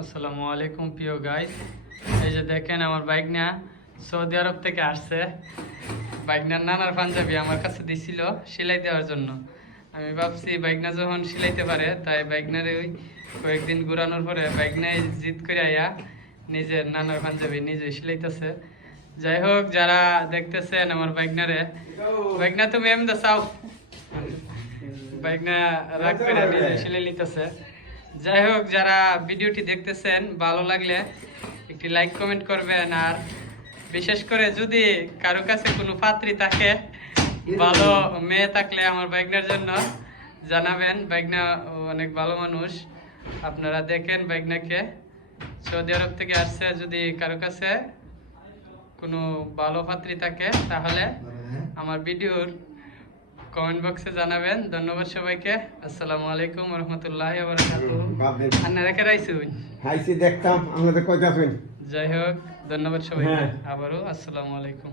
আসসালামু আলাইকুম প্রিয় গাইস, এই যে দেখেন আমার বাইক না সৌদি আরব থেকে আসছে। বাইকনার নানার পাঞ্জাবি আমার কাছে দিছিল সেলাই দেওয়ার জন্য। আমি ভাবছি বাইকনা যখন সেলাইতে পারে তাই বাইকনারে ওই কয়েকদিন ঘুরানোর পরে বাইকনায় জিদ করে আয়া নিজের নানার পাঞ্জাবি নিজে সেলাইতেছে। যাই হোক, যারা দেখতেছেন আমার বাইকনারে, বাইকনা তুমি এমন চাও, বাইকনা রাগ করে নিজে সেলাই নিতেছে। যাই হোক, যারা ভিডিওটি দেখতেছেন ভালো লাগলে একটি লাইক কমেন্ট করবেন, আর বিশেষ করে যদি কারো কাছে কোনো পাত্রী থাকে, ভালো মেয়ে থাকলে আমার বাইকনার জন্য জানাবেন। বাইকনা অনেক ভালো মানুষ, আপনারা দেখেন বাইকনাকে সৌদি আরব থেকে আসছে। যদি কারো কাছে কোনো ভালো পাত্রী থাকে তাহলে আমার ভিডিওর কমেন্ট বক্সে জানাবেন। ধন্যবাদ সবাইকে। আসসালামু আলাইকুম রহমতুল্লাহি ওয়া বারাকাতুহু। আপনারা কে রাইছুন হাইছি দেখতাম আমাদের কইতাছেন। যাই হোক, ধন্যবাদ সবাইকে। আবারও আসসালামু আলাইকুম।